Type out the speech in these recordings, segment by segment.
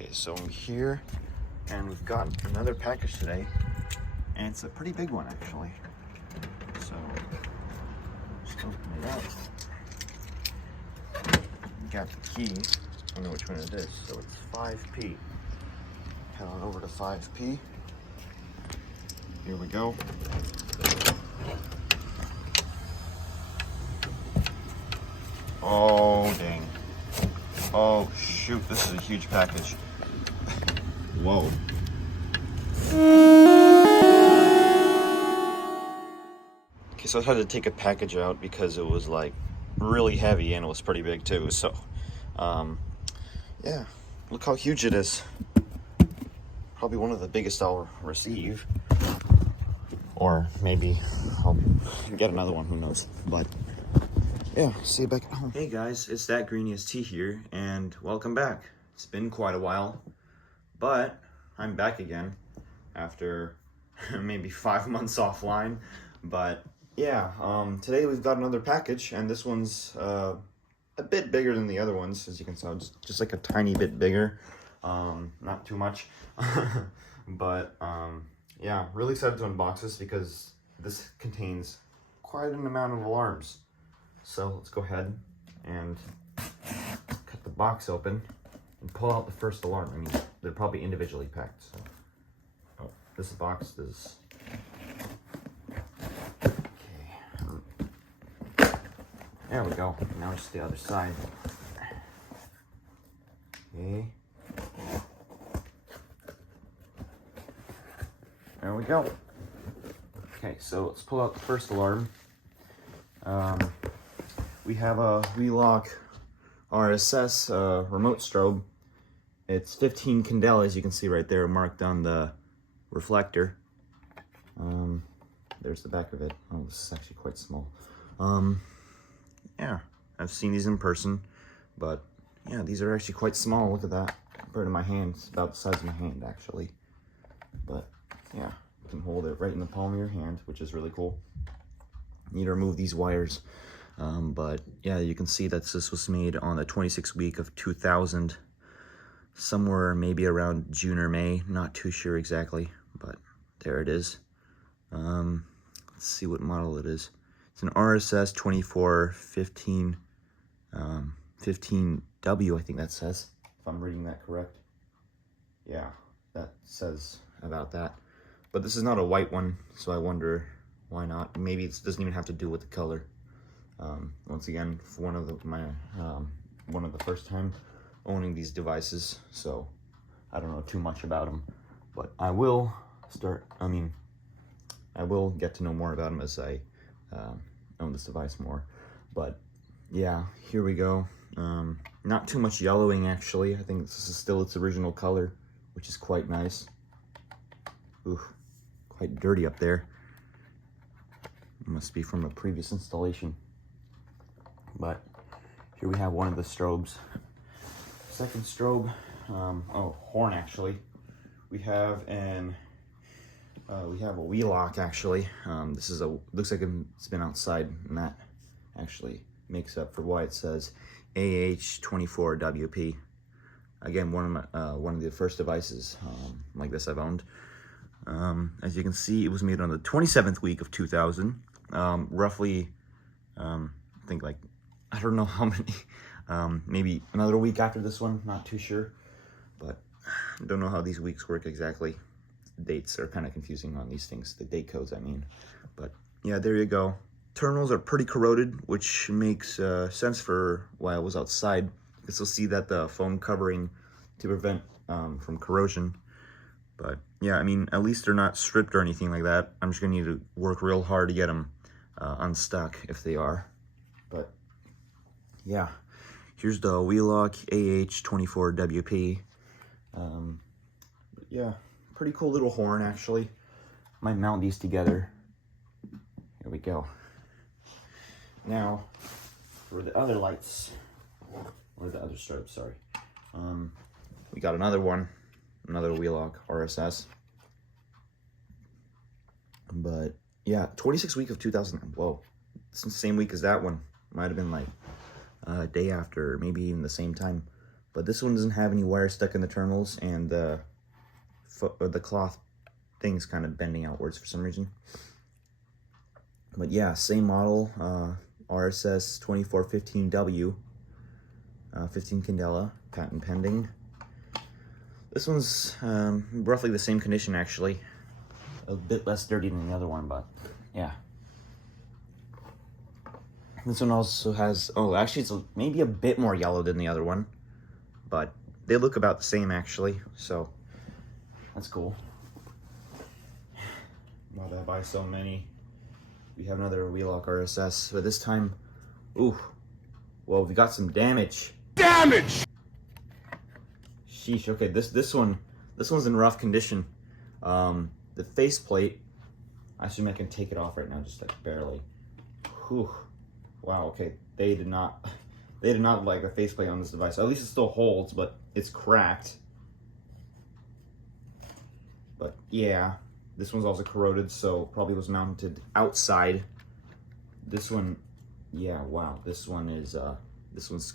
Okay, so I'm here and we've got another package today, and it's a pretty big one actually. So just open it up. Got the key. I don't know which one it is. So it's 5P. Head on over to 5P. Here we go. Oh dang. Oh shoot, this is a huge package. Whoa. Okay, so I had to take a package out because it was like really heavy and it was pretty big too. So, yeah, look how huge it is. Probably one of the biggest I'll receive. Or maybe I'll get another one, who knows. But yeah, see you back at home. Hey guys, it's that Green EST here, and welcome back. It's been quite a while, but I'm back again after maybe 5 months offline. But yeah, today we've got another package, and this one's a bit bigger than the other ones, as you can tell, just like a tiny bit bigger. Not too much, but yeah, really excited to unbox this because this contains quite an amount of alarms. So let's go ahead and cut the box open and pull out the first alarm. I mean, they're probably individually packed. So, oh, this box is okay. There we go. Now just the other side. Okay. There we go. Okay, so let's pull out the first alarm. We have a Wheelock RSS remote strobe. It's 15 candela, as you can see right there, marked on the reflector. There's the back of it. Oh, this is actually quite small. Yeah, I've seen these in person, but yeah, these are actually quite small. Look at that. Compared to my hand, it's about the size of my hand, actually. But yeah, you can hold it right in the palm of your hand, which is really cool. You need to remove these wires. But yeah, you can see that this was made on the 26th week of 2000, somewhere maybe around June or May, not too sure exactly, but there it is. Let's see what model it is. It's an RSS 2415W, I think that says, if I'm reading that correct. Yeah, that says about that. But this is not a white one, so I wonder why not. Maybe it doesn't even have to do with the color. Once again, for one of the first time owning these devices, so I don't know too much about them, but I will get to know more about them as I own this device more. But yeah, here we go. Not too much yellowing actually. I think this is still its original color, which is quite nice. Ooh, quite dirty up there. Must be from a previous installation. But here we have one of the strobes. Second strobe, horn actually. We have a Wheelock actually. This is looks like it's been outside, and that actually makes up for why it says AH-24WP. Again, one of the first devices like this I've owned. As you can see, it was made on the 27th week of 2000. Roughly, I think like, I don't know how many, maybe another week after this one, not too sure, but I don't know how these weeks work exactly. Dates are kind of confusing on these things, the date codes I mean, but yeah, there you go. Terminals are pretty corroded, which makes sense for why I was outside, because you'll see that the foam covering to prevent from corrosion. But yeah, I mean, at least they're not stripped or anything like that. I'm just gonna need to work real hard to get them unstuck if they are. But yeah, here's the Wheelock AH-24WP. But yeah, pretty cool little horn actually. Might mount these together. Here we go. Now, for the other lights, or the other strobes, sorry. We got another one. Another Wheelock RSS. But yeah, 26th week of 2000. Whoa, it's the same week as that one. Might have been like a day after, or maybe even the same time. but this one doesn't have any wires stuck in the terminals, and the cloth thing's kind of bending outwards for some reason. But yeah, same model, RSS-24WPs, 15 candela, patent pending. This one's roughly the same condition, actually. A bit less dirty than the other one, but yeah. This one also has, oh, actually it's maybe a bit more yellow than the other one, but they look about the same, actually, so that's cool. Why did I buy so many? We have another Wheelock RSS, but this time, ooh, well, we got some damage. Damage! Sheesh, okay, this one's in rough condition. The faceplate, I assume I can take it off right now, just like barely. Whew. Wow, okay, they did not like the faceplate on this device. At least it still holds, but it's cracked. But yeah, this one's also corroded, so probably was mounted outside. This one, yeah, wow, this one's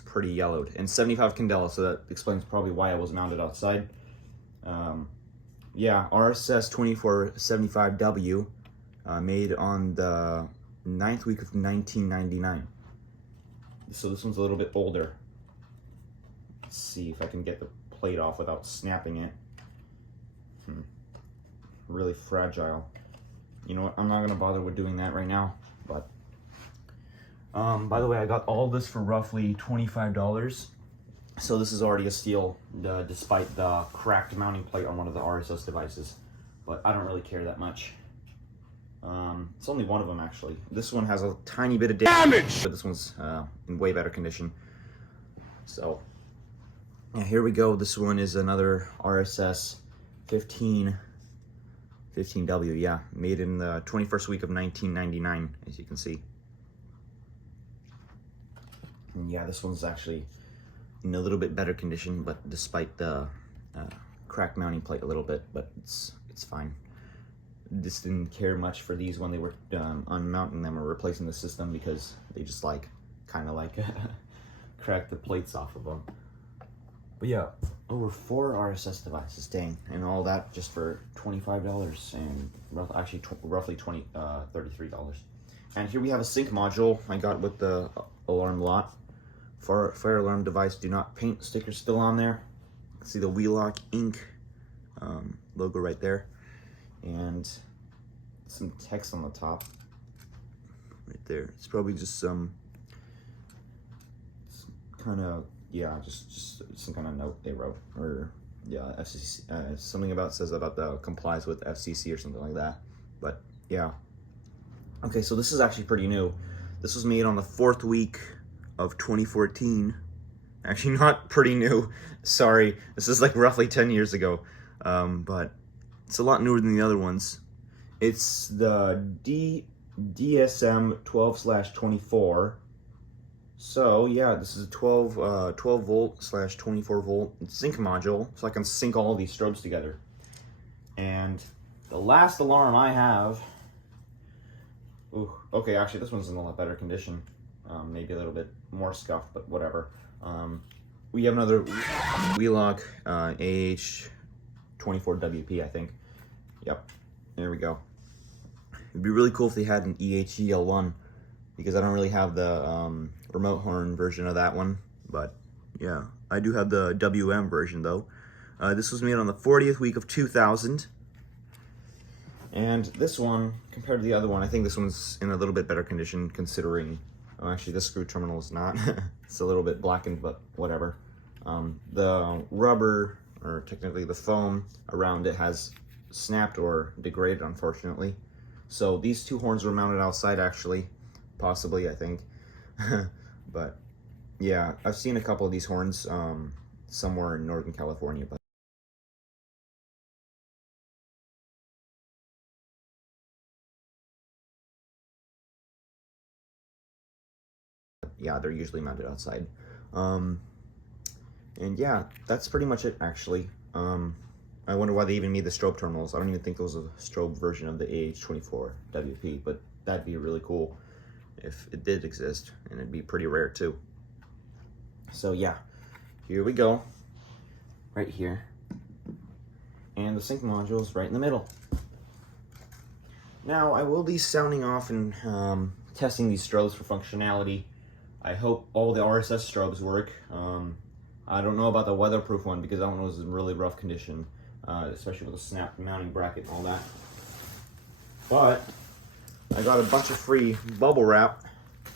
pretty yellowed, and 75 candela, so that explains probably why it was mounted outside. Yeah, RSS-24WPs, made on the 9th week of 1999. So this one's a little bit older. Let's see if I can get the plate off without snapping it. Really fragile. You know what, I'm not gonna bother with doing that right now, but by the way, I got all this for roughly $25. So this is already a steal, despite the cracked mounting plate on one of the RSS devices. But I don't really care that much. It's only one of them, actually. This one has a tiny bit of damage, but this one's in way better condition. So, yeah, here we go. This one is another RSS 15W, yeah, made in the 21st week of 1999, as you can see. And yeah, this one's actually in a little bit better condition, but despite the cracked mounting plate a little bit, but it's fine. Just didn't care much for these when they were unmounting them or replacing the system, because they just kind of cracked the plates off of them. But yeah, over 4 RSS devices, dang, and all that just for $25, and actually roughly $33. And here we have a sync module I got with the alarm lot. Fire alarm device, do not paint sticker still on there. You can see the Wheelock Inc. Logo right there, and some text on the top right there. It's probably just some kind of, yeah, just some kind of note they wrote, or yeah, FCC, something says about the complies with FCC or something like that. But yeah, okay, so this is actually pretty new. This was made on the 4th week of 2014. Actually, not pretty new, sorry, this is like roughly 10 years ago, but it's a lot newer than the other ones. It's the DSM 12/24. So yeah, this is a 12 volt / 24 volt sync module, so I can sync all these strobes together. And the last alarm I have, ooh, okay, actually this one's in a lot better condition. Maybe a little bit more scuffed, but whatever. We have another Wheelock AH-24WP, I think. Yep, there we go. It'd be really cool if they had an EHEL1, because I don't really have the remote horn version of that one. But yeah, I do have the WM version though. This was made on the 40th week of 2000. And this one, compared to the other one, I think this one's in a little bit better condition, considering, oh, actually this screw terminal is not. It's a little bit blackened, but whatever. The rubber, or technically the foam around it, has snapped or degraded, unfortunately. So these 2 horns were mounted outside, actually, possibly, I think. But yeah, I've seen a couple of these horns somewhere in Northern California, but yeah, they're usually mounted outside. And yeah, that's pretty much it, actually. I wonder why they even made the strobe terminals. I don't even think there was a strobe version of the AH-24WP, but that'd be really cool if it did exist, and it'd be pretty rare too. So yeah, here we go. right here, and the sync module is right in the middle. Now, I will be sounding off and testing these strobes for functionality. I hope all the RSS strobes work. I don't know about the weatherproof one because that one was in really rough condition, especially with the snap mounting bracket and all that. But I got a bunch of free bubble wrap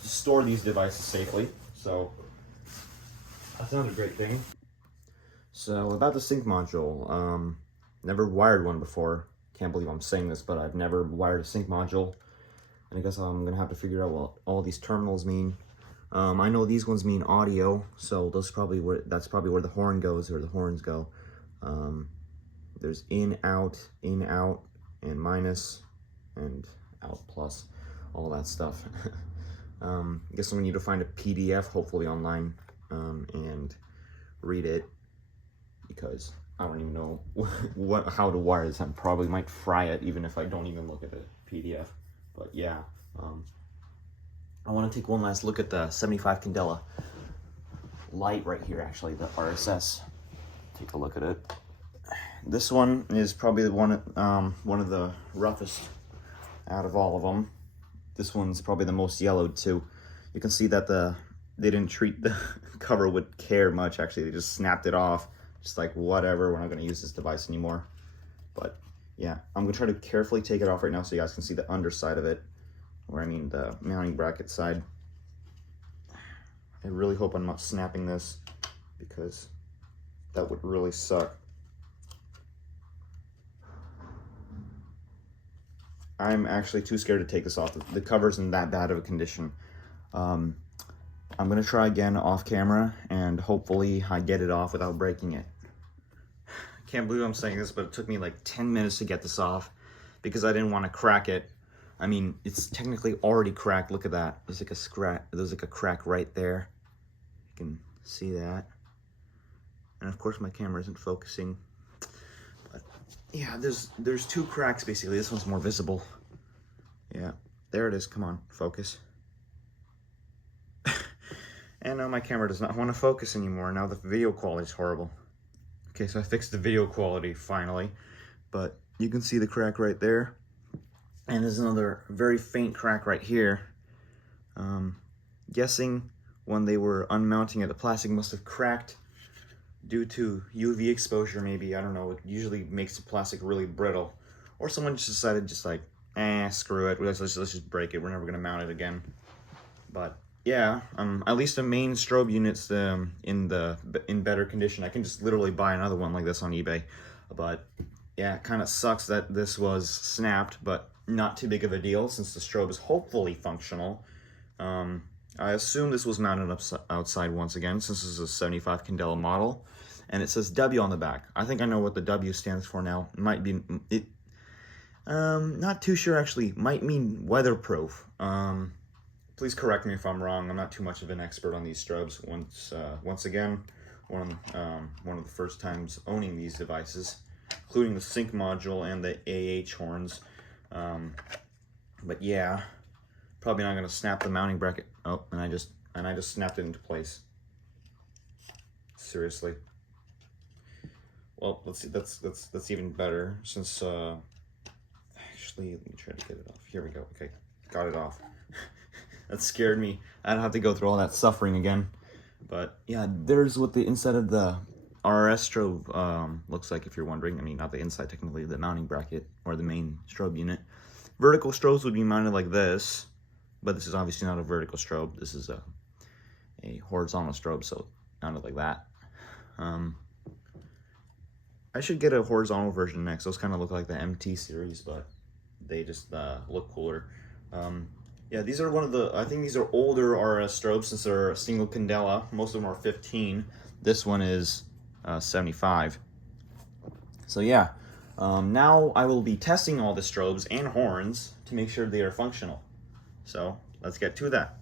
to store these devices safely, so that's another great thing. So about the sync module, never wired one before. Can't believe I'm saying this, but I've never wired a sync module, and I guess I'm gonna have to figure out what all these terminals mean. I know these ones mean audio, so that's probably where the horn goes, or the horns go. There's in, out, and minus, and out plus, all that stuff. I guess we need to find a PDF, hopefully online, and read it, because I don't even know how to wire this. I probably might fry it even if I don't even look at the PDF. But yeah, I want to take one last look at the 75 Candela light right here, actually, the RSS. Take a look at it. This one is probably the one of the roughest out of all of them. This one's probably the most yellowed too. You can see that they didn't treat the cover with care much. Actually, they just snapped it off. Just like, whatever, we're not going to use this device anymore. But yeah, I'm going to try to carefully take it off right now so you guys can see the underside of it, or I mean the mounting bracket side. I really hope I'm not snapping this, because that would really suck. I'm actually too scared to take this off. The cover's in that bad of a condition. I'm gonna try again off camera, and hopefully I get it off without breaking it. Can't believe I'm saying this, but it took me like 10 minutes to get this off because I didn't want to crack it. I mean, it's technically already cracked. Look at that. There's like a scratch. There's like a crack right there. You can see that. And of course my camera isn't focusing. But yeah, there's two cracks basically. This one's more visible. Yeah, there it is. Come on, focus. And now my camera does not want to focus anymore. Now the video quality is horrible. Okay, so I fixed the video quality finally, but you can see the crack right there. And there's another very faint crack right here. Guessing when they were unmounting it, the plastic must have cracked due to UV exposure maybe. I don't know, it usually makes the plastic really brittle. Or someone just decided just like, screw it, let's just break it. We're never gonna mount it again. But yeah, at least the main strobe unit's in better condition. I can just literally buy another one like this on eBay. But yeah, it kind of sucks that this was snapped, but not too big of a deal since the strobe is hopefully functional. I assume this was mounted outside once again, since this is a 75 Candela model, and it says W on the back. I think I know what the W stands for now. It might be it. Not too sure actually. Might mean weatherproof. Please correct me if I'm wrong. I'm not too much of an expert on these strobes. Once again, one of the first times owning these devices, including the sync module and the AH horns. But yeah, probably not gonna snap the mounting bracket. Oh, and I just snapped it into place. Seriously. Well, let's see. That's even better since. Actually, let me try to get it off. Here we go. Okay, got it off. That scared me. I don't have to go through all that suffering again. But yeah, there's what the inside of the RS strobe looks like, if you're wondering. I mean, not the inside, technically, the mounting bracket or the main strobe unit. Vertical strobes would be mounted like this, but this is obviously not a vertical strobe. This is a horizontal strobe, so mounted like that. I should get a horizontal version next. Those kind of look like the MT series, but they just look cooler. Yeah, these are I think these are older RS strobes since they're a single candela. Most of them are 15. This one is 75. So yeah, now I will be testing all the strobes and horns to make sure they are functional. So let's get to that.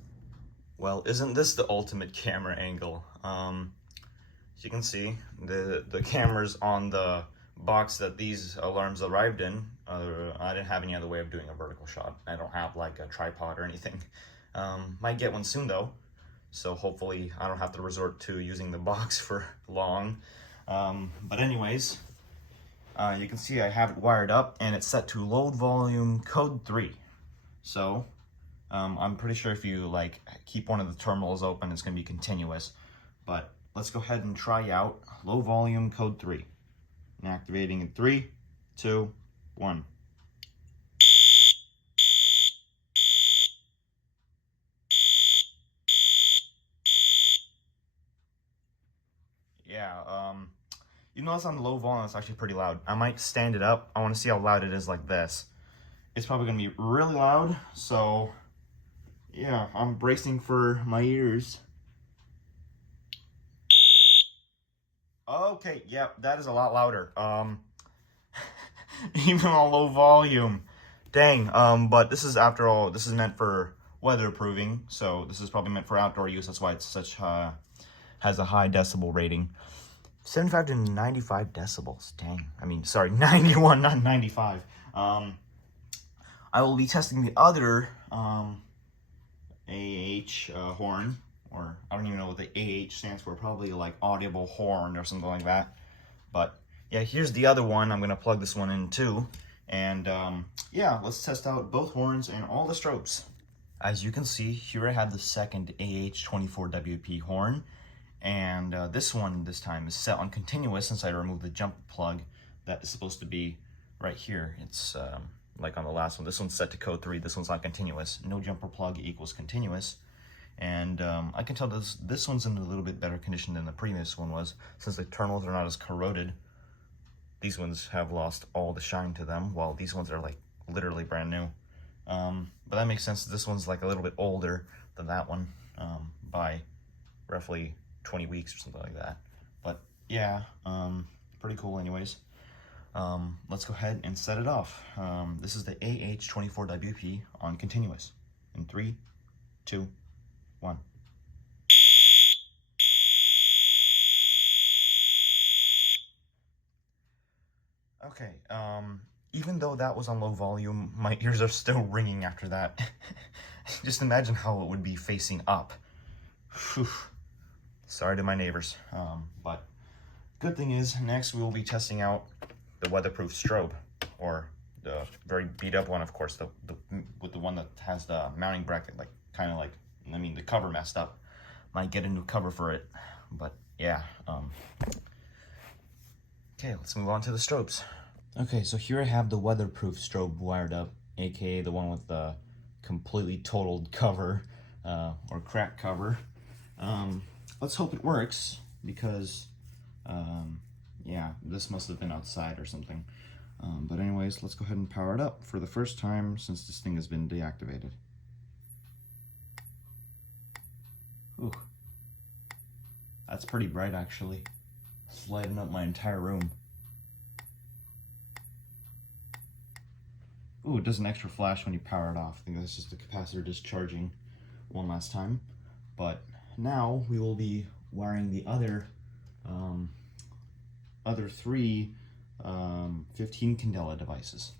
Well, isn't this the ultimate camera angle? As you can see, the camera's on the box that these alarms arrived in. I didn't have any other way of doing a vertical shot. I don't have like a tripod or anything. Might get one soon though, so hopefully I don't have to resort to using the box for long. But anyways, you can see I have it wired up and it's set to load volume code 3. So I'm pretty sure if you like keep one of the terminals open, it's going to be continuous. But let's go ahead and try out low volume code 3. And activating in 3, 2, 1. Yeah, you notice on the low volume it's actually pretty loud. I might stand it up. I want to see how loud it is like this. It's probably going to be really loud, so yeah, I'm bracing for my ears. Okay, yep, that is a lot louder. Even on low volume. Dang, but this is, after all, this is meant for weatherproofing, so this is probably meant for outdoor use. That's why it's such, has a high decibel rating. 75 to 95 decibels, dang. I mean, sorry, 91, not 95. I will be testing the other, horn, or I don't even know what the AH stands for, probably like audible horn or something like that. But yeah, here's the other one. I'm gonna plug this one in too. And yeah, let's test out both horns and all the strobes. As you can see, here I have the second AH-24WP horn. And this one this time is set on continuous since I removed the jumper plug that is supposed to be right here. It's like on the last one. This one's set to code 3. This one's not continuous. No jumper plug equals continuous. And I can tell this one's in a little bit better condition than the previous one was, since the terminals are not as corroded. These ones have lost all the shine to them, while these ones are like literally brand new. But that makes sense. This one's like a little bit older than that one by roughly 20 weeks or something like that. But yeah, pretty cool anyways. Let's go ahead and set it off. This is the AH-24WP on continuous. In 3, 2, 1. Okay, even though that was on low volume, my ears are still ringing after that. Just imagine how it would be facing up. Whew. Sorry to my neighbors, but good thing is, next we will be testing out the weatherproof strobe, or the very beat up one, of course, with the one that has the mounting bracket, like kind of like, I mean, the cover messed up. Might get a new cover for it, but yeah. Okay, let's move on to the strobes. Okay, so here I have the weatherproof strobe wired up, aka the one with the completely totaled cover, or cracked cover. Let's hope it works, because yeah, this must have been outside or something. But anyways, let's go ahead and power it up for the first time since this thing has been deactivated. Ooh, that's pretty bright actually. It's lighting up my entire room. Ooh, it does an extra flash when you power it off. I think that's just the capacitor discharging one last time. But now we will be wiring the other three 15 candela devices.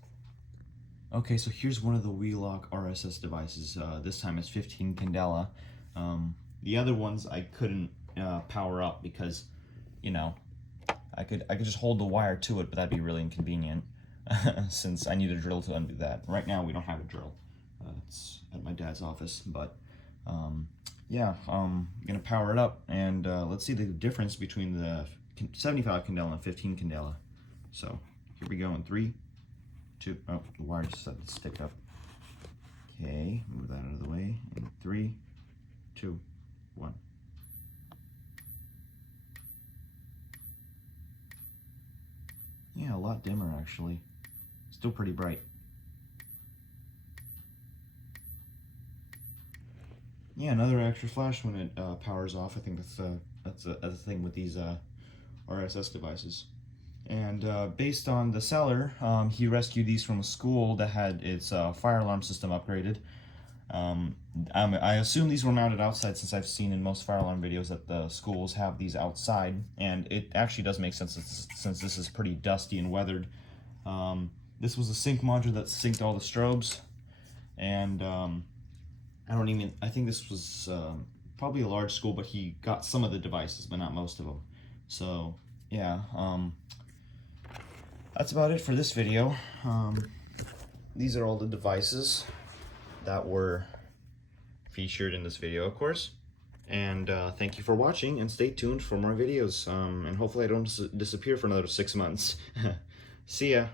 Okay, so here's one of the Wheelock RSS devices. This time it's 15 candela. The other ones I couldn't power up because, you know, I could just hold the wire to it, but that'd be really inconvenient since I need a drill to undo that. Right now we don't have a drill. It's at my dad's office, but yeah, I'm gonna power it up and let's see the difference between the 75 candela and 15 candela. So here we go in 3, 2, oh, the wire just started to stick up. Okay, move that out of the way. In 3, 2, 1. Yeah, a lot dimmer actually. Still pretty bright. Yeah, another extra flash when it powers off. I think that's a thing with these RSS devices. And based on the seller, he rescued these from a school that had its fire alarm system upgraded. I assume these were mounted outside, since I've seen in most fire alarm videos that the schools have these outside, and it actually does make sense since this is pretty dusty and weathered. This was a sync module that synced all the strobes, and I think this was probably a large school, but he got some of the devices, but not most of them. So yeah, that's about it for this video. These are all the devices that were featured in this video, of course. And thank you for watching, and stay tuned for more videos. And hopefully I don't disappear for another 6 months. See ya.